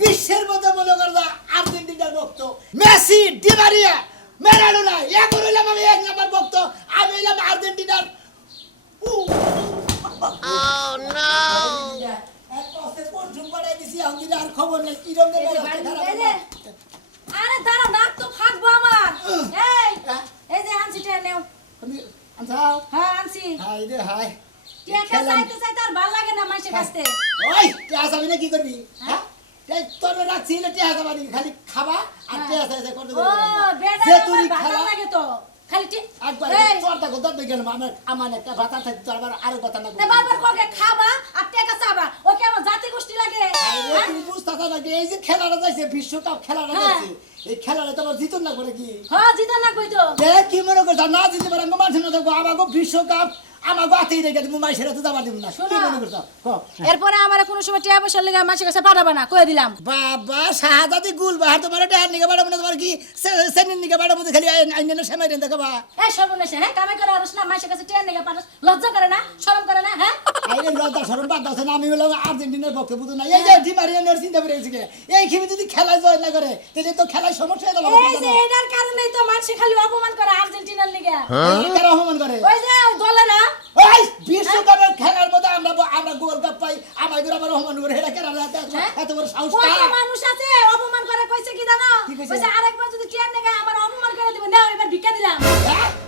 বিশ্বের মধ্যে মনে করবা আর্জেন্টিনার ভক্ত মেসি ডি মারিয়া ম্যারাডোনা এখন হইলাম আমি এক নাম্বার ভক্ত আমি হইলাম আর্জেন্টিনার আর খবর নেই কি রকম আরে দাঁড়া নাক তো ফাটবো আমার এই যে আনছিটা নেও আনছাও হ্যাঁ আনছি হাই রে হাই টিয়া চাইতে আর ভালো লাগে না মাসের কাছে ওই টিয়া যাবি না কি করবি হ্যাঁ তোর রাখছিল টিয়া যাবি খালি খাবা আর টিয়া চাইতে করতে ও বেটা ভালো লাগে তো খালি একবার তোরটা কথা দেখেন আমার একটা ভাতা থাকে তোর আবার আরো কথা না বারবার কগে খাবা আর টাকা চাবা ওকে আমার জাতি গোষ্ঠী লাগে তুমি বুঝতাছ না এই যে খেলাটা যাইছে বিশ্বকাপ খেলাটা যাইছে এই খেলাটা তো আবার জিতন না করে কি হ্যাঁ জিতন না কই তো দেখ কি মনে করছ না জিততে পারে আমার মাঠে না দেখো আমাগো বিশ্বকাপ আমার গাতেই রেখে তুমি মাইশেরা তো যাবা দিব না কি মনে করছ এরপরে আমার কোনো সময় টিয়া পয়সা লাগা মাসের কাছে পাঠাবা না কই দিলাম বাবা শাহাদাতি গুল বাহার তোমার টায়ার নিকে বাড়াবো না তোমার কি সেনিন নিকে বাড়াবো খালি আইনে সেমাই রেন দেখাবা এই সর্বনাশ হ্যাঁ কামে করে আরছ না মাসের কাছে টিয়া নিকে পাঠাস লজ্জা করে না শরম করে না হ্যাঁ আইরে লজ্জা শরম বাদ দাও না আমি হলাম আর্জেন্টিনার পক্ষে বুঝো না এই যে ডি মারিয়ানের চিন্তা করে এসে এই খেমি যদি খেলায় জয় না করে তাহলে তো খেলায় সমস্যা হয়ে যাবে এই যে এটার কারণেই তো মানুষ খালি অপমান করে আর্জেন্টিনার লিগা এই কারা অপমান করে ওই যে দলে না ওই বিশ্বকাপের খেলার মধ্যে আমরা গোল কাপ পাই আমাদের আবার অপমান করে এটা কেন এত বড় সাহস কত মানুষ আছে অপমান করে কইছে কি জানো কইছে আরেকবার যদি টিয়া নেগা আমার অপমান করে দিবেন না এবার ভিক্ষা দিলাম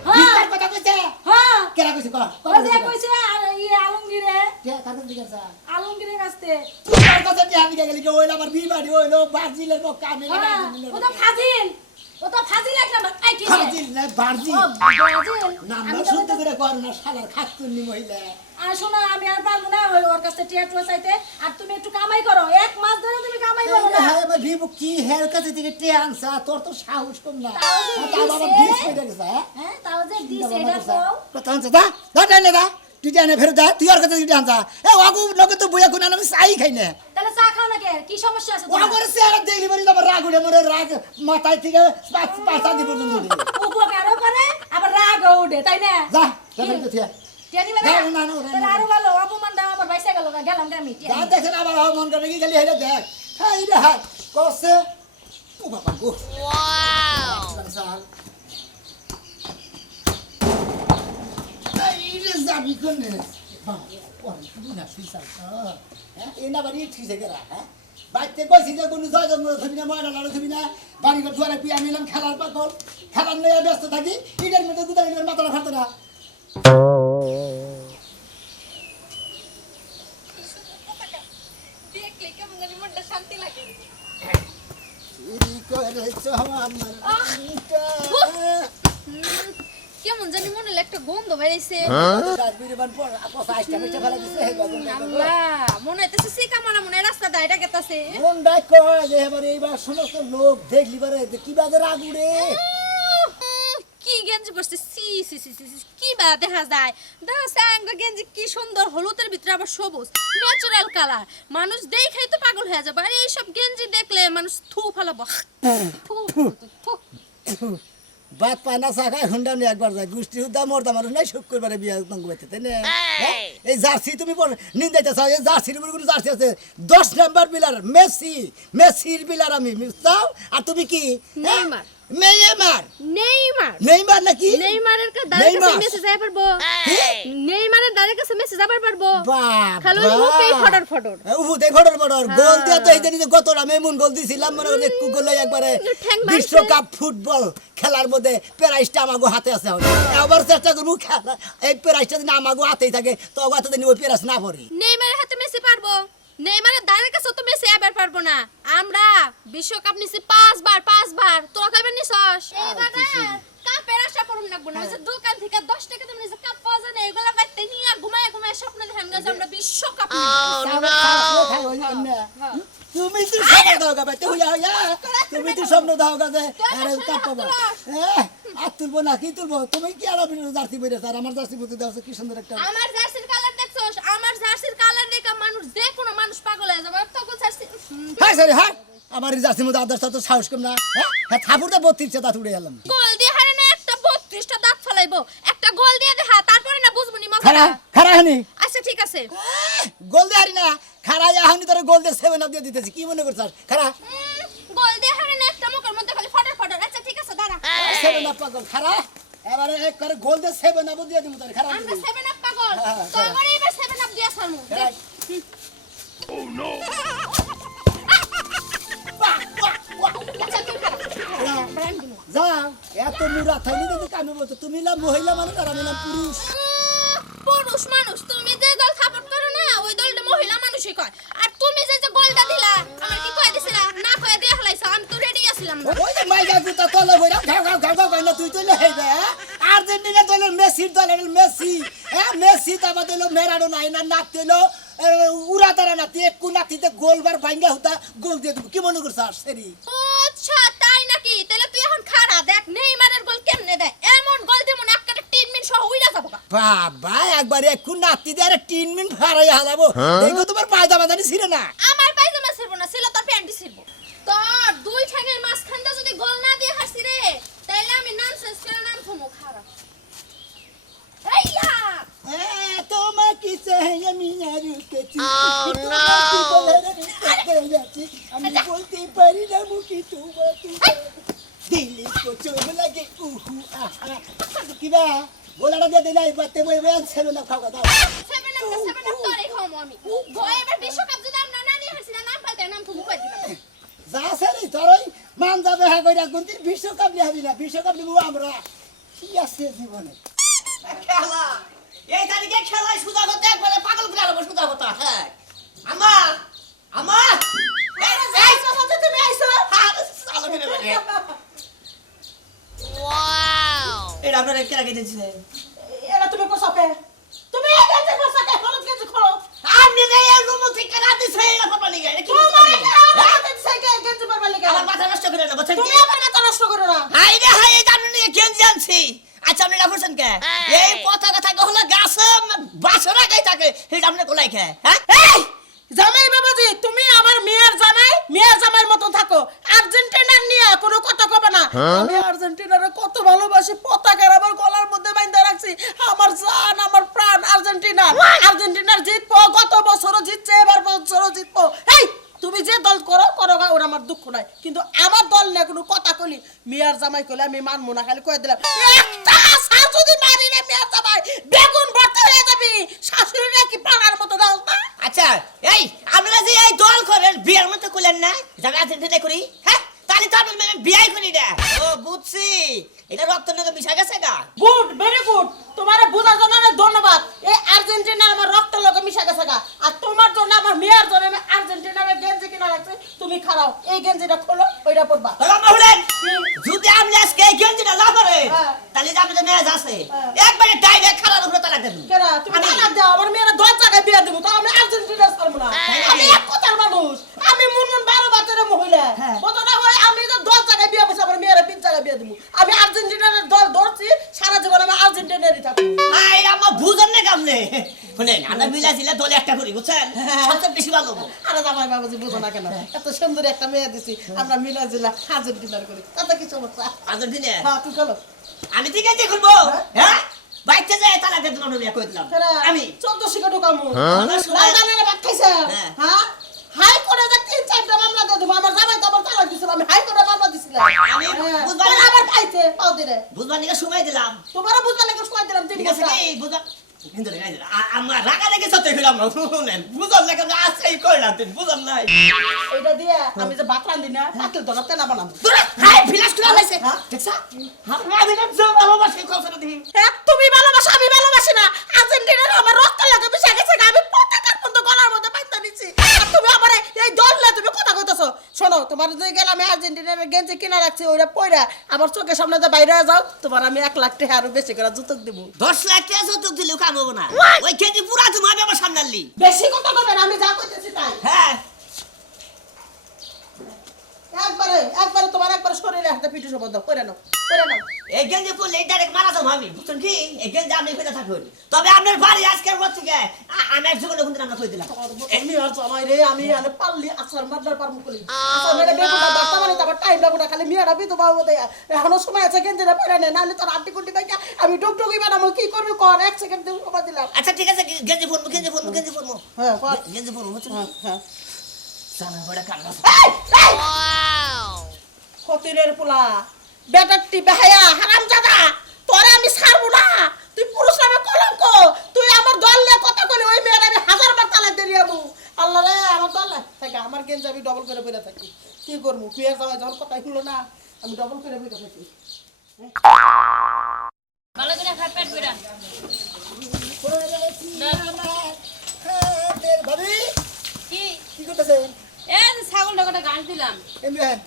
হ্যাঁ কথা কইছে হ্যাঁ কেরা কইছে ওই যে কইছে আলমগীরে কে কাকে দিগেছা আলমগীরের কাছে তোমার কথা টিয়া নিকে গেলি কি ওইলা আমার বিবাড়ি হইলো ব্রাজিলের পক্ষে আমি ও তো ফাজিল একটা এই কি ব্রাজিল না ব্রাজিল ব্রাজিল নাম না শুনতে করে কর না শালার খাতুনি মহিলা আর শোনো আমি আর পারবো না ওর কাছে টিয়া টুয়া চাইতে আর তুমি একটু কামাই করো এক মাস ধরে তুমি কামাই করো না হ্যাঁ ভাই ভিবু কি হের কাছে থেকে টিয়া আনছা তোর তো সাহস কম না তা বাবা বিষ কইরা গেছে হ্যাঁ তাও যে দিছে এটা কও কথা আনছা দা দা তুই জানে ফেরত দা তুই আর কাছে তুই আনছা এ ওগু নকে তো বইয়া কোন আমি চাই খাই না তাহলে চা খাও না কে কি সমস্যা আছে তোমার ওগর চেহারা দেখলি বলি আমার রাগ উঠে মরে রাগ মাথায় থেকে পাঁচা দিব পর্যন্ত উঠে উপকারও করে আবার রাগ উঠে তাই না যা যাবেন তো ঠিক টেনি বাবা তাহলে আরো ভালো অপমান দাও আমার বাইসা গেল গেলাম আমি যা দেখেন আবার মন করে কি খালি হেরে দেখ হাই রে হাই কসে ও বাবা গো ওয়াও যাবি কোনে না সুইসা হ্যাঁ এনা বাড়ি ঠিক আছে হ্যাঁ বাইতে কইছি যে কোন জয় জন্ম ছবি না ময়না লাড়ো ছবি না বাড়ি ঘর দুয়ারে পিয়া নিলাম খেলার পাগল খেলার নিয়ে ব্যস্ত থাকি ইডের মধ্যে গুদারির মাথাটা ফাটে না দেখলে কেমন জানি মনটা শান্তি লাগে কেমন জানি মনে একটা গন্ধ বেরিয়েছে মনে হইতেছে সিকা মারা মনে রাস্তা দা এটা গেতাছে এইবার সমস্ত লোক দেখলি বারে কি বাজার আগুড়ে কি গেঞ্জি পরছে সি সি সি সি কি বা দেখা যায় দাও সাঙ্গ গেঞ্জি কি সুন্দর হলুদের ভিতরে আবার সবুজ ন্যাচারাল কালার মানুষ দেখেই তো পাগল হয়ে যাবে আর এই সব গেঞ্জি দেখলে মানুষ থু ফেলাবো বাত পায় না শাখায় হুন্ডা নিয়ে একবার যায় গোষ্ঠী হুদা মরদা মানুষ নাই শুক করবারে বিয়া নঙ্গুবাইতে তাই না এই জার্সি তুমি নিন্দাইতে চাও এই জার্সির উপরে কোনো জার্সি আছে 10 নাম্বার বিলার মেসির বিলার আমি চাও আর তুমি কি নেইমার নেইমার নাকি নেইমারের কাছে মেসেজ আইবার পারবো নেইমারের ডাইরেক্ট কাছে মেসেজ আইবার পারবো খালি উপেই ফটর উপেই ফটর গোল দিয়া তো এই যে গত রামে এমন গোল দিছিলাম মনে করে গোল একবারে বিশ্বকাপ ফুটবল খেলার মধ্যে প্রাইজটা আমাগো হাতে আছে আবার চেষ্টা করব খেলা এই প্রাইজটা যদি আমাগো হাতেই থাকে তো হাতে দিন ওই প্রাইজ না পড়ি নেইমারের হাতে মেসি পারবো নেইমারের ডাইরেক্ট কাছে তো মেসি আইবার পারবো না আমরা বিশ্বকাপ নিছি 5 বার তোরা কইবেন নিছস এই বাবা কাপের আশা করুন লাগবো না যে দোকান থেকে 10 টাকা তুমি যে কাপ পাওয়া যায় না এগুলা বাইতে নিয়ে ঘুমায় স্বপ্ন দেখেন যে আমরা বিশ্বকাপ তুমি তো স্বপ্ন দাও গা বাইতে হইয়া তুমি তো স্বপ্ন দাও গা যে আরে কাপ পাবো আর তুলবো না কি তুলবো তুমি কি আর জার্সি বইরে স্যার আমার জার্সি বইতে দাও কি সুন্দর একটা আমার জার্সির কালার দেখছস আমার জার্সির কালার দেখে মানুষ যে কোনো মানুষ পাগল হয়ে যাবে তখন জার্সি হ্যাঁ স্যার হ্যাঁ আমার এই জার্সির মধ্যে আদার্স তো সাহস কম না হ্যাঁ থাপুরটা 32 দাঁত উড়ে গেলাম গোল দিয়ে হারে না একটা 32টা দাঁত ফলাইবো একটা গোল দিয়ে দেখা তারপরে না বুঝবনি খারা মজা খারা হানি আচ্ছা ঠিক আছে গোল দে হারি না খারা হানি তোর গোল দে 7 আপ দিয়ে দিতেছি কি মনে করছস খারা গোল দিয়ে হারে না একটা মুখের মধ্যে খালি ফটার ফটার আচ্ছা ঠিক আছে দাঁড়া 7 আপ পাগল খারা এবারে এক করে গোল দে 7 আপ দিয়ে দিমু তোর খারা আমরা 7 আপ পাগল হ্যাঁ, তো আমারে এবার 7 আপ দিয়া ছাড়মু হ্যাঁ। আচ্ছা তুই খারা ব্র্যান্ড দিমু যাও এত মুরা থাইলি যদি কামে বলতো তুমি না মহিলা মানুষ আর আমি না পুরুষ পুরুষ মানুষ তুমি যে দল সাপোর্ট করো না ওই দলটা মহিলা মানুষই কয় আর তুমি যে যে গোলটা দিলা আমার কি কয় দিছিলা না কয় দিয়ে হলাইছো আমি তো রেডি আছিলাম না ওই যে মাইয়া গুতা তলে বইরা ঘাও ঘাও ঘাও ঘাও না তুই তলে হইবে আর্জেন্টিনা দলের মেসি হ্যাঁ মেসি তাবা দিল মেরাডোনা না নাতি হলো উড়া তারা নাতি এক নাতিতে গোলবার ভাঙ্গা হতা গোল দিয়ে দেব কি মনে করছ সেরি ও আচ্ছা তাই নাকি তাহলে তুই এখন খাড়া দেখ নেইমারের গোল কেমনে দেয় এমন গোল দেব না একটা টিম মিন সহ উইরা যাবো গা। বাবা একবার এক নাতি দিয়ে 3 মিনিট ফারাই হালাবো দেখো তোমার পায়জামা জানি ছিল না আমার পায়জামা ছিড়বো না ছিল তোর প্যান্টি ছিড়বো তোর দুই ঠ্যাঙের মাঝখানটা যদি গোল না দিয়ে হাসি রে তাহলে আমি নাম শেষ করে নাম থমু খাড়া এইয়া তোমাকে চাই আমি আর কেছি আমি বলতে পারি না মুখে তোমার দিল্লি কো চোখ লাগে উহু আহা কিবা গোলাটা দিয়ে দিলাই বাতে বই বই ছিল না খাওয়া দাও সেভেন আপ তোরে খামু আমি গোল এবার বিশ্বকাপ যদি আমরা না দিয়ে হাসি না নাম পাল্টে নাম থমু কই দিলাম যা সারি তোরই মান যাবে হ্যাঁ কইরা কোনদিন বিশ্বকাপ লিহাবি না বিশ্বকাপ লিবো আমরা কি আছে জীবনে খেলা এই তারিখে খেলায় সুদা করতে একবারে পাগল করে আলো সুদা কথা হ্যাঁ আমার আমার এই কথা তুমি আইছো হ্যাঁ আলো করে বলে ওয়াও এটা আপনারা কেরা কেটেছিলেন এরা তুমি কোসাকে তুমি এখানে কোসাকে খরচ গেছে খরচ আপনি যে এই রুম থেকে রাতে সেই না পাপা নিয়ে গেলে কি আমার মাথা নষ্ট করে না বলছেন তুমি আমার মাথা নষ্ট করো না হাই রে হাই এই জানেন নিয়ে কেন জানছি আচ্ছা আপনি রাখছেন কে এই পতাকা থাকে হলো গাছে বাসরা গাই থাকে এটা আপনি কোলাই খায় হ্যাঁ এই জামাই বাবাজি তুমি আমার মেয়ের জামাইয়ের মতো থাকো আর্জেন্টিনার নিয়ে কোনো কথা কবে না আমি আর্জেন্টিনারে কত ভালোবাসি পতাকার আমার গলার মধ্যে বাইন্ধা রাখছি আমার জান আমার প্রাণ আর্জেন্টিনার জিতবো গত বছরও জিতছে এবার বছরও জিতবো এই তুমি যে দল করো গা ওর আমার দুঃখ নাই কিন্তু আমার দল নিয়ে কোনো কথা কইলি মেয়ের জামাই কইলে আমি মানবো না খালি কয়ে দিলাম একটা সার যদি মারি না মেয়ের জামাই বেগুন ভর্তি হয়ে যাবি শাশুড়িরা কি পাড়ার মতো দাও না আচ্ছা এই আপনারা যে এই দল করেন বিয়ের মতো করলেন না যাবে আর্জেন্টিনা করি হ্যাঁ তাহলে তো আপনি বিয়ে করি না ও বুঝছি এটা রক্ত নগে মিশা গেছে গা গুড ভেরি গুড তোমারে বোঝার জন্য অনেক ধন্যবাদ এই আর্জেন্টিনা আমার রক্তের লগে মিশা গেছে গা আর তোমার জন্য আমার মেয়ের জন্য আমি আর্জেন্টিনার গেঞ্জি কিনা রাখছি তুমি খারাও এই গেঞ্জিটা খোলো ওইটা পরবা বললেন যদি আপনি আজকে এই গেঞ্জিটা না পরে হ্যাঁ। তাহলে যে আপনি যে মেয়ে আছে হ্যাঁ। একবারে ডাইরেক্ট খারাপ উপরে তালা দেবেন কেরা তুমি তালাক দাও আমার মেয়েরা 10 জায়গায় বিয়ে দেবো তো আমি আর্জেন্টিনা ছাড়বো না আমি এক কথার মানুষ আমি মুনমুন 12 বছরের মহিলা কত না হয় আমি তো 10 জায়গায় বিয়ে বসে আমার মেয়েরা 3 জায়গায় বিয়ে দেবো আমি আর্জেন্টিনার দল ধরছি সারা জীবন আমি আর্জেন্টিনারই থাকবো আই আমা বুঝেন না কামনে শুনেন আমরা মিলা জিলা দলে একটা করি বুঝছেন সবচেয়ে বেশি ভালো হবে আরে জামাই বাবাজি বুঝো না কেন এত সুন্দর একটা মেয়ে দিছি আমরা মিলা জিলা আর্জেন্টিনার করি তাতে কি সমস্যা আর্জেন্টিনা হ্যাঁ তুই চলো আমি ঠিক আছে খুলবো হ্যাঁ বাইতে যায় তালা দেব না বিয়ে করে দিলাম আমি 14 শিখে ঢুকামু আমার সময়- রাজধানীর ভাত খাইছে হ্যাঁ। হ্যাঁ হাই কোর্টে যে 3-4টা মামলা দিয়ে দেবো আমার জামাই তো আমার তালাক দিছিল আমি হাই কোর্টে মামলা দিছিলাম আমি বুঝবার বুঝবা আবার খাইছে পাও দিলে বুঝবার নিকে সময় দিলাম তোমারও বুঝবা লাগে সময় দিলাম 3 ঠিক আছে বছর কি বুঝা কিন্তু রে আমার রাগা দেখে সত্যি হইলাম না শুনেন বুঝাম না কেন আজকেই কইলাম তুই বুঝাম নাই এইটা দিয়ে আমি যে ভাত রান্ধি না পাতিল ধরাতে না বানাবো তোরা হাই ফিলাস করে লাইছে হ্যাঁ? দেখছা আমি না যে ভালোবাসি কথা দিই হ্যাঁ তুমি ভালোবাসো আমি ভালোবাসি না আর্জেন্টিনার আমার রক্ত লাগে মিশে গেছে আমি পতাকার মতো গলার মধ্যে বাইন্ধা নিছি আর তুমি আমার এই দল না তুমি কথা কইতাছো শোনো তোমার যে গেলাম আমি আর্জেন্টিনার গেঞ্জি কিনা রাখছি ওইটা পয়রা আমার চোখের সামনে যে বাইরে যাও তোমার আমি 1 লাখ টাকা আরো বেশি করে জুতক দেব 10 লাখ টাকা যৌতুক দিলেও কাম হবে না ওই কেজি পুরা তুমি হবে আমার সামনে আনলি বেশি কথা কইবেন আমি যা কইতেছি তাই হ্যাঁ একবার একবারে তোমার একবারে শরীরে হাতে পিঠে সব দাও করে নাও করে নাও এই গেঞ্জি পরলে ডাইরেক্ট মারা যাবো আমি বুঝছেন কি এই গেঞ্জি আপনি পেতে থাকুন তবে আপনার বাড়ি আজকের পর থেকে আমি এক জীবনে কিন্তু আমরা কই দিলাম আমি আর জামাই রে আমি আনে পারলি আসার মারদার পারমু কলি আসার মেরে বেগুটা বাচ্চা মানে তারপর টাইম লাগো না খালি মিয়ারা বিতো বাবু দেয় এখনো সময় আছে গেঞ্জিটা পরে নে নাহলে তোর আন্টি কুন্টি বাইকা আমি টুকটুকি বানাবো কি করবি কর 1 সেকেন্ড দিয়ে সময় দিলাম আচ্ছা ঠিক আছে গেঞ্জি পরবো হ্যাঁ কর গেঞ্জি পরবো বুঝছেন হ্যাঁ সামনে বড় কান্না ফতিরের পোলা বেটাটি বেহায়া হারামজাদা তোরে আমি ছাড়বো না তুই পুরুষ নামে কলঙ্ক তুই আমার দল নিয়ে কথা কইলে ওই মেয়ের আমি 1000 বার তালাক দিয়ে দেবো আল্লাহ রে আমার দল থাকে আমার গেঞ্জি আমি ডবল করে পরে থাকি কি করবো পিয়ার জামাই যখন কথা হলো না আমি ডবল করে পরে থাকি ভালো করে খা পেট বেরা ভাবি কি কি করতেছে এই যে ছাগলটা কটা গাছ দিলাম ইমরান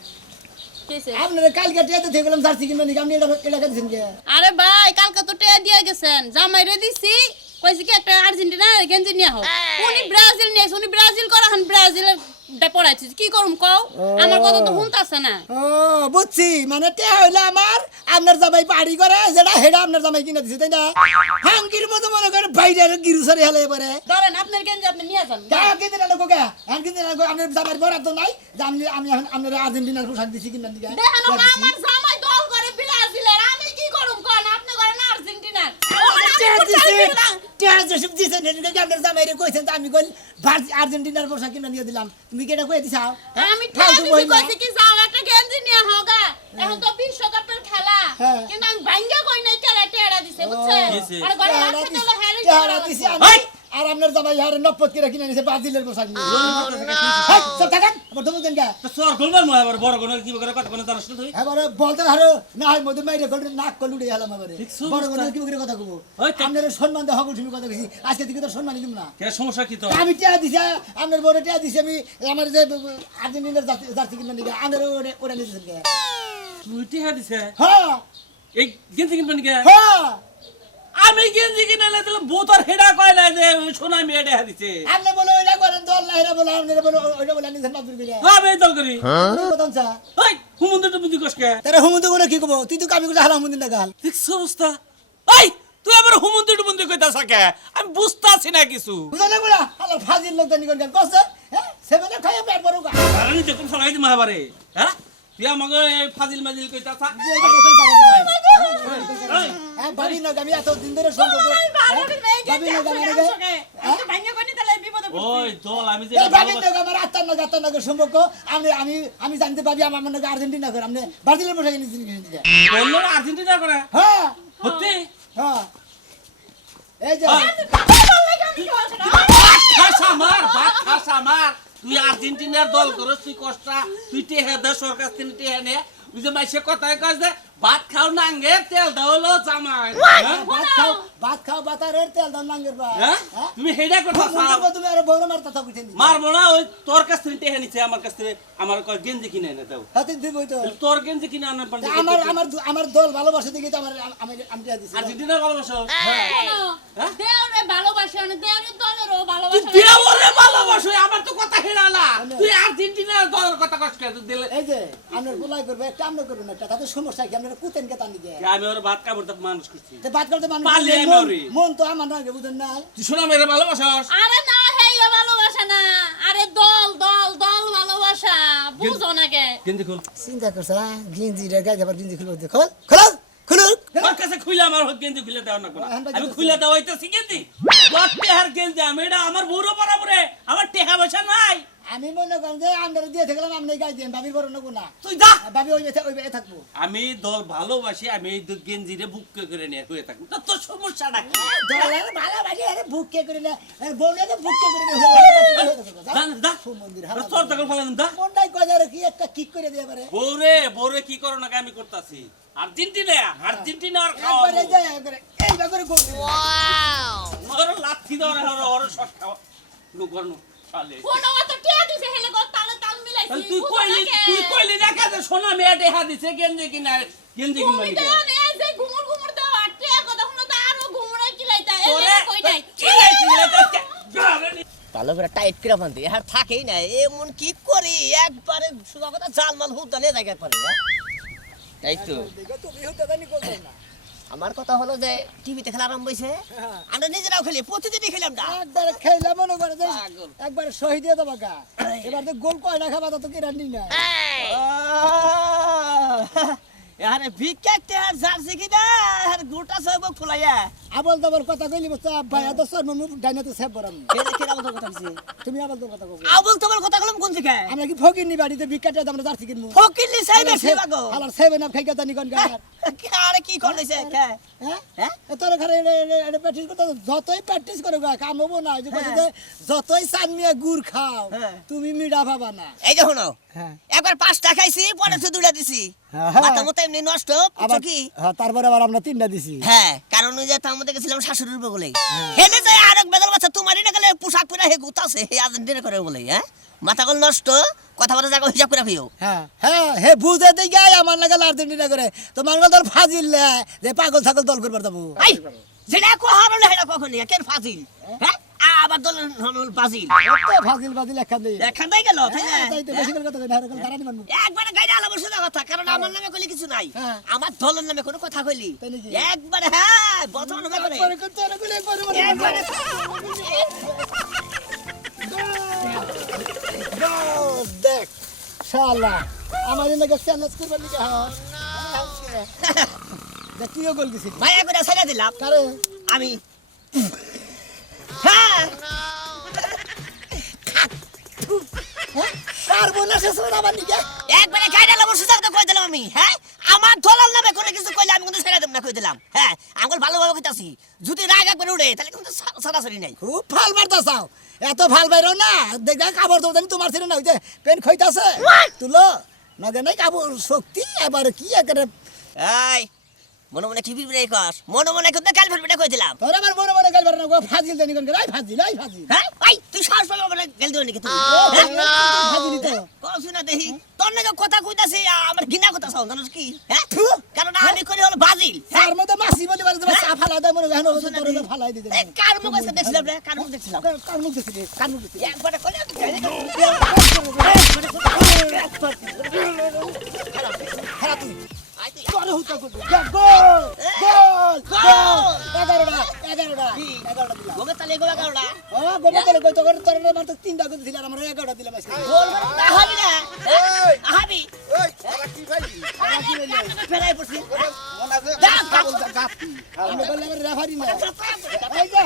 কেসে আপনারা কালকে টিয়াতে থেকে গেলাম জার্সি কিনবেন নাকি আপনি এটা দিচ্ছেন কে আরে ভাই কালকে তো টিয়া দিয়ে গেছেন জামাইরে দিছি কইছি কি একটা আর্জেন্টিনা গেঞ্জি নিয়ে হোক উনি ব্রাজিল নিয়ে উনি ব্রাজিল করে এখন ব্রাজিলের পড়াইছি কি করুম কও আমার কথা তো শুনতাছে না ও বুঝছি মানে টিয়া হইলে আমার আপনার জামাই পাড়ি করে যেটা হেডা আপনার জামাই কিনে দিছে তাই না হাঙ্গির মতো মনে করে বাইরে গিরুসরি হেলে এবারে ধরেন আপনার গেঞ্জি আপনি নিয়ে যান গায়ে কিনতে না কোকা হ্যাঁ কিনতে না আপনার জামাই বরাদ্দ নাই যে আমি এখন আপনার আর্জেন্টিনার পোশাক দিছি কিনা দিকে দেখেন আমার জামাই দল করে ব্রাজিলের আমি কি করুম কোন আপনি করেন আর্জেন্টিনার আপনার জামাইরে কইছেন আমি কই আর্জেন্টিনার পোশাক কিনে দিয়ে দিলাম তুমি কেটা কই দিছাও আমি ঠাকুর কইছি কি যাও একটা গেঞ্জি নিয়ে হোগা এখন তো বিশ্বকাপের খেলা হ্যাঁ। কিন্তু আমি ভাঙ্গা কই নাই কেলা টেড়া দিছে বুঝছেন আর ঘরে রাখতে হলো হ্যারি চেহারা দিছি আমি আর আপনার জামাই হারে নপত করে কিনে নিছে ব্রাজিলের পোশাক নিয়ে হ্যাঁ চল থাকেন আবার তুমি দেন কা তোর গোলবার মই আবার বড় কোন কি করে কথা কোন জানাস তুই এবারে বলতে হারো না হয় মধ্যে মাইরে গল নাক কল উড়ে গেলাম এবারে দেখছো বড় অবস্থা? বড় কি করে কথা কব ওই তো- আপনার সম্মান দেওয়া হবে তুমি কথা কইছি আজকে থেকে তো সম্মান দিম না কে সমস্যা কি তো আমি টিয়া দিছি আপনার বড় টিয়া দিছি আমি আমার যে আর্জেন্টিনার জার্সি কিনে নিয়ে আনারে ওরে নিয়েছেন কে তুই টিহা দিছে হ্যাঁ এই গেঞ্জি কিনবেন কে হ্যাঁ আমি গেঞ্জি কিনে না দিলাম বোতর হেডা কয় না যে সোনা মেয়ে দেয়া দিছে আপনি বলে ওইটা করেন দল না এরা বলে আপনারা বলে ওইটা বলে নিছেন মাদুর করে আমি এই দল করি কথা চা ওই হুমুন্দ তো বুঝি কসকে তারা হুমুন্দ করে কি কব তুই তো কামি করে হালা হুমুন্দ না গাল দেখছো অবস্থা ওই তুই আবার হুমুন্দ টুমুন্দ কইতাছ কে আমি বুঝতাছি না কিছু বুঝলে বলা হালা ফাজিল লোক জানি কোন গাল কষ্ট হ্যাঁ সেভেনে খাইয়া পেট বড় গা আরে যে কোন ফলাই দিমা বারে হ্যাঁ তুই আমাকে ফাজিল মাজিল কইতাছ হ্যাঁ ভাবি না আমি এত দিন ধরে সম্পর্ক ভাবি না ভাঙ্গা কই নি তাহলে বিপদে ওই দল আমি যে এই ভাবি না আমার আত্মার নাকি সম্পর্ক আমি জানতে পারি আমার নাকি আর্জেন্টিনা করে আপনি ব্রাজিলের পোশাক নিয়েছেন বললো না আর্জেন্টিনা করে হ্যাঁ সত্যি হ্যাঁ এই যে খাস আমার তুই আর্জেন্টিনার দল করস তুই কষ্টা তুই টেহা দে সরকার থেকে টেহা নে তুই যে মাইসে কথায় কস যে ভাত খাও নাঙ্গে তেল দাও লো জামাই ভাত খাও বাতারের তেল দাম নাঙ্গের বা হ্যাঁ তুমি হেডা কথা চাও তুমি আর বড় মারতা থাকো কেন মারবো না ওই তোর কাছ থেকে টেহা নিছে আমার কাছ থেকে আমার কয় গেঞ্জি কিনে এনে দাও হাতে দিবই তো তোর গেঞ্জি কিনে আনার পর আমার দল ভালোবাসে দেখি তো আমি দিয়া দিছি আর্জেন্টিনা ভালোবাসো দেওরে ভালোবাসে না দেওরে দলেরও তুই ভালোবাসে দেওরে ভালোবাসো আমার তো কথা হেডালা তুই আর্জেন্টিনার দলের কথা কষ্ট তুই দিলে এই যে আপনার গোলাই করবে একটা আমরা করবেন একটা তাতে সমস্যা কি আপনারা কুতেন কে তান দিকে আমি ওর ভাত কাপড় মানুষ করছি তো বাদ করতে মানুষ পারলে আমি ওরে। মন তো আমার না বুঝেন না তুই শোনা মেরে ভালোবাসাস আরে না হেই ভালোবাসা না আরে দল দল দল ভালোবাসা বুঝো না কে গেঞ্জি খুল চিন্তা করছ গিঞ্জি রে গাই যাবার গিঞ্জি খুলো খোল খোল খুলো তোর কাছে খুলে আমার গেঞ্জি খুলে দেওয়া না আমি খুলে দেওয়া হইতেছি গেঞ্জি তোর টেহার গেঞ্জি আমি এটা আমার বউরও বরাবরে আমার টেহা পয়সা নাই আমি মনে করেন যে আমরা দিয়ে থাকলাম আপনি গাই দেন ভাবি বড় নগো না তুই যা ভাবি ওই থাকবো আমি দল ভালোবাসি আমি এই গেঞ্জিরে বুক করে নিয়ে হয়ে থাকবো তোর সমস্যা না দলের ভালোবাসি আরে বুক কে করে না বউলে তো বুক কে করে না মন্দির তোর তখন ফেলেন দা কোনটাই কজারে কি একটা কিক করে দিয়ে পারে বউরে কি করো না আমি করতেছি আর্জেন্টিনা আর খাওয়া একবারে যায় একবারে এই ব্যাপারে গোল ওর লাথি দেওয়ার ওর শট খাওয়া নুকরনু শালে কোন অত টিয়া দিছে হেলে গো তালে তাল মিলাইছি তাহলে তুই কইলি না কাজে সোনা মেয়ে দেখা দিছে গেঞ্জি কিনা তুমি তো নে যে ঘুমুর ঘুমুর দাও টিয়া কথা শুনো তো আরো ঘুমুর কিলাইতা এলে কই নাই ভালো করে টাইট করে বান্ধি আর থাকেই না এমন কি করি একবারে সুদা কথা জালমাল হুদালে জায়গা পারে তাই তো দেখো তুমি হতে জানি কোথাও না আমার কথা হলো যে টিভিতে খেলা আরম্ভ হইছে আমরা নিজেরাও খেলি প্রতিদিনই খেলাম না একবার খেলা মনে করে যে পাগল। একবার শহীদ দিয়ে দেবো গা এবার তো গোল কয়টা খাবা তো কি রান্নি না আরে ভিক্ষাতে আর জার্সি কি না আর গোটা সব ফুলাইয়া আবল দাবল কথা কইলি বস্তা ভাই এত সর মু ডাইনা তো সেভ বরাম কেডা কেডা কথা কইছি তুমি আবল দাবল কথা কও আবল তোমার কথা কলম কোন থেকে আমরা কি ফকির নি বাড়িতে বিকাটে আমরা জার্সি কিনমু ফকিলি সাইবে সেবা গো আলার সেভেন আপ খাইকা জানি কোন গা আরে কি করলেছে কে হ্যাঁ হ্যাঁ তোর ঘরে এটা প্র্যাকটিস করতে যতই প্র্যাকটিস করো গা কাম হবো না যে কইছে যে যতই সানমিয়া গুড় খাও হ্যাঁ। তুমি মিডা পাবা না এই যে শুনো হ্যাঁ একবার 5টা খাইছি পরে তো দুইটা দিছি হ্যাঁ। মাথা মতো এমনি নষ্ট আবার কি হ্যাঁ তারপরে আবার আমরা তিনটা দিছি হ্যাঁ কারণ ওই যে তার মধ্যে গেছিলাম শাশুড়ির বলে হেলে যায় আরেক বেদল বাচ্চা তোমারই না গেলে পোশাক পরে হে গুতাছে হে আর্জেন্টিনা করে বলে হ্যাঁ মাথা গল নষ্ট কথা বলা জায়গা হিসাব করে ফিও হ্যাঁ হ্যাঁ হে বুঝে দেই গায় আমার লাগা আর্জেন্টিনা করে তোমার দল ফাজিল যে পাগল ছাগল দল করবার যাবো আই যেটা কো হারলে হেডা কখনই কেন ফাজিল হ্যাঁ আবার দল ফাজিল কত ফাজিল ফাজিল একখান দেই এখান থেকে গেল তাই না তাই তো বেশি করে কথা কই না হারকল দাঁড়ানি মানবো একবারে গাইডা আলাপ শুনে কথা কারণ আমার নামে কইলে কিছু নাই হ্যাঁ। আমার দলের নামে কোনো কথা কইলি তাই নাকি? একবারে হ্যাঁ বর্তমান নামে করে পরে করতে না কইলে পরে মনে একবারে দেখ শালা আমার লাগে চ্যালেঞ্জ করবার লিখে হ্যাঁ দেখ তুইও গোল গেছিস ভাইয়া করে ছেড়ে দিলাম কারে আমি হ্যাঁ সর্বনাশ সোনা বানিকে একবারে গাইডা আলাপ শুনে কথা কই দিলাম আমি হ্যাঁ আমার দলের নামে কোনো কিছু কইলে আমি কিন্তু ছেড়ে দেব না কই দিলাম হ্যাঁ আঙ্গুল ভালোভাবে কইতাছি যদি রাগ একবার উড়ে তাহলে কিন্তু সরাসরি নাই খুব ফাল মারতা চাও এত ফাল বাইরো না দেখা কাপড় তো জানি তোমার ছিল না ওই যে পেন খইতাছে তুলো নগে নাই কাপড় শক্তি এবার কি একেবারে এই মনে মনে কি বিবরে কস মনে মনে কিন্তু কাল ফেলবে কই দিলাম তোর আবার মনে মনে গাল বারো না ফাজিল জানি কোন গাই ফাজিল হ্যাঁ এই তুই সাহস পাবে বলে গেল দিও নাকি তুই ফাজিল তো কস না দেহি তোর নাকি কথা কইতাছে আমার ঘৃণা কথা চাও জানোস কি হ্যাঁ কারণ আমি করি হলো বাজিল তার মধ্যে মাসি বলি বারে তোমার চা ফালা দেয় মনে হয় তোর ফালাই দিতে এই কার মুখ আছে দেখছিলাম রে কার মুখ দেখছিলাম কার মুখ দেখছিস কার মুখ দেখছিস একবারে কইলে খেলা তুই আই তুই তোর হুতা করবি গোল গোল গোল 11টা কি? 11টা দিলাম গোগে তালে গোলা কারোটা ও গোল তাহলে কই তোর তোর আমার তো 3টা করে দিলাম আমরা 11টা দিলাম আজকে গোল না হবি না আহাবি এই তোরা কি ভাইলি ফেলাই পড়ছি আমরা বললে আমার রেফারি না এই যে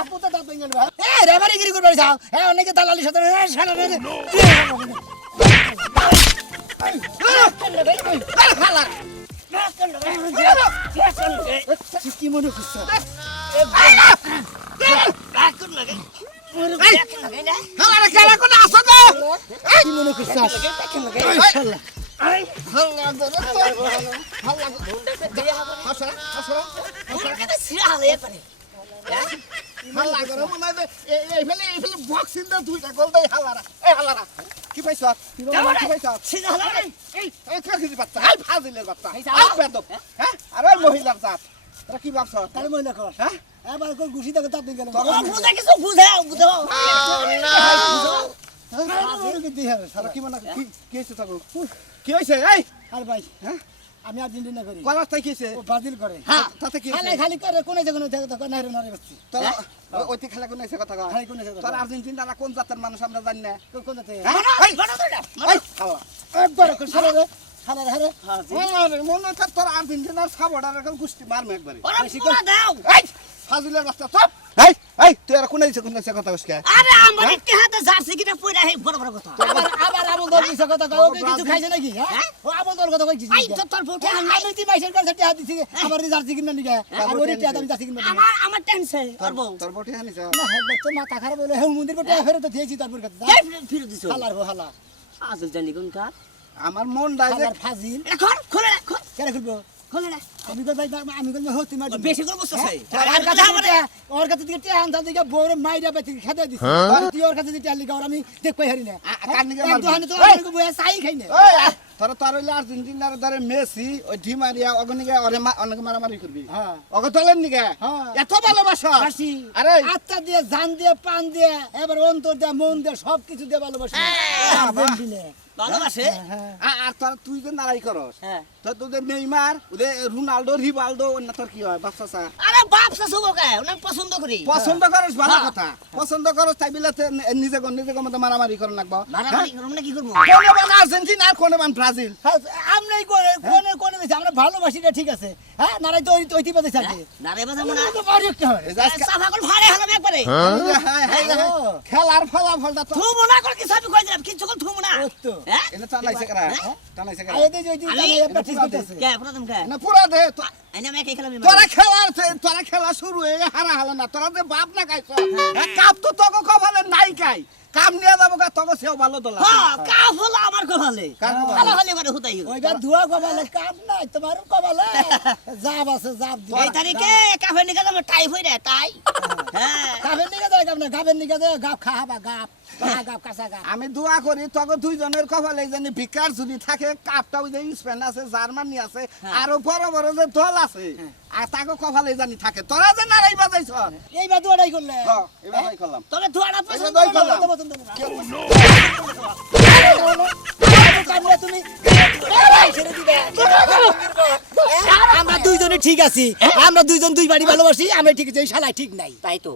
আপু তো দাঁত ভেঙে নেবে এ রেফারি গিরি করবে যাও এ অনেকে দালালি সাথে শালা রে কি মনে করছো কি মনে করছো শালা কি পাইছ কি পাইছ এই কাকির বাচ্চা এই ফাজিলের বাচ্চা এই বেদব হ্যাঁ আরে মহিলার জাত তোরা কি ভাবছ তাহলে মহিলা কর হ্যাঁ এবার কোন ঘুষি দাও দাঁত ভেঙে গেল তোরা কি মনে কি হইছে তোর কি হইছে এই আর ভাই হ্যাঁ আমি আর্জেন্টিনা করি কলার তাই কি হইছে ও ব্রাজিল করে তাতে কি খালি হইছে খালি করে কোনে যে কোনে থেকে তো নাইরে নাইরে বসছি তোরা ওইতে খেলা কোন হইছে কথা কয় খালি কোনে থেকে তোরা আর্জেন্টিনারা কোন জাতের মানুষ আমরা জানি না কোন থেকে হ্যাঁ এই খাওয়া একবার করে সারা রে সারা রে মনে হয় তোর আর্জেন্টিনার সাবড়ার এখন গুষ্টি মারবে একবারে দাও এই ফাজিলের বাচ্চা চুপ এই তুই আর কোন হইছে কথা কইছ আরে আমার একটি হাতে জার্সি কিটা পয়রা হে বড় বড় কথা আবার আবার আমল দল দিছে কথা কও কিছু খাইছে নাকি হ্যাঁ ও আমল দল কথা কইছিস আই তো তোর ফুটে আমি তুই মাইশের কাছে টিয়া দিছি আমার জার্সি কিনা নিগা আর ওরি টিয়া আমি জার্সি কিনা আমার টেনশন করব তোর বটে আনিছ না হেড তো মাথা খারাপ হলো হে মন্দির পটে ফেরত তো দিয়েছি তারপর কাছে ফিরে দিছো হালার হো হালা আসল জানি কোন কার আমার মন ডাই যে হালার ফাজিল এখন খোলে না কেন খুলবো খোলে না আমি তো ভাই আমি কই হতি মার বেশি করে বসছাই আর কাছে ওর কাছে দিকে টিয়া আনতা দিকে বড় মাইরা বেতে খেতে দিছি তুই ওর কাছে দিকে টিয়া লিগা আর আমি দেখ কই হারি না কার নিকে এক মারবি দোহানে তো আমাকে বয়া সাই খাই না ওই তোরা তোর হইলে আর্জেন্টিনার ধরে মেসি ওই ডিমারিয়া অগনিকে অনেক মারামারি করবি হ্যাঁ। অগ দলের নিকে হ্যাঁ। এত ভালোবাসা বাসি আরে আত্মা দিয়ে জান দিয়ে পান দিয়ে এবার অন্তর দিয়ে মন দিয়ে সবকিছু দিয়ে ভালোবাসি আর্জেন্টিনা ভালোবাসে আর তোর তুই যে নারাই করস হ্যাঁ। তোর তোদের নেইমার ওদের রোনাল্ডো রিভালডো অন্য তোর কি হয় বাচ্চা আরে বাপ শাশুড় কে ওনাকে পছন্দ করি পছন্দ করস ভালো হ্যাঁ। কথা পছন্দ করস তাই বিলে নিজে মধ্যে মারামারি করে রাখবো মারামারি করব না কি করব কোনে বান আর্জেন্টিনা আর কোনে বান ব্রাজিল আমরাই কোনে দিছি আমরা ভালোবাসি না ঠিক আছে হ্যাঁ নারাই তো ওই টিপাতে থাকে না রে বাজা মনা আরেকটা হয় সাফাকল ভাড়ে হলো একবারে খেলার ফলাফলটা তো থুমু না করে কি সবই কই দিলাম কিছু কোন থুমু না তো হ্যাঁ এনে টানাইছে করা টানাইছে করা আরে দে ওই আমি একটা ঠিক আছে কে প্রথম কে না পুরা দে আইনা মে কে খেলাম তোরা খেলা শুরু হয়ে হারা হলো না তোরা যে বাপ না খাইছ কাপ তো তোকে কপালে নাই খাই কাম নিয়ে যাবো গা তোকে সেও ভালো দোলা হ্যাঁ কাফ হলো আমার কপালে কার কপালে? ভালো হলে মানে হুতাই ওইবার ধোয়া কবালে কাপ নাই তোমার কবালে জাব আছে জাব দি এই তারিখে কাফে নিকে যাবো টাই হই রে টাই হ্যাঁ গাবের নিকে যায় গাব না গাবের নিকে যায় গাব খাবা গাব গাব কাঁচা গাব আমি দোয়া করি তোকে দুইজনের কপালে জানি ভিকার যদি থাকে কাপটা ওই যে স্পেন আছে জার্মানি আছে আরো বড় বড় যে দল আছে আর তাকে কপালে জানি থাকে তোরা যে নারাই বাজাইছ এইবার দোয়াটাই করলে এবার ভাই করলাম তবে ধোয়াটা পছন্দ দই করো করলাম। পছন্দ না তুমি ছেড়ে দিবে আমরা দুইজনে ঠিক আছি আমরা দুইজন দুই বাড়ি ভালোবাসি আমি ঠিক আছে এই শালা ঠিক নাই তাই তো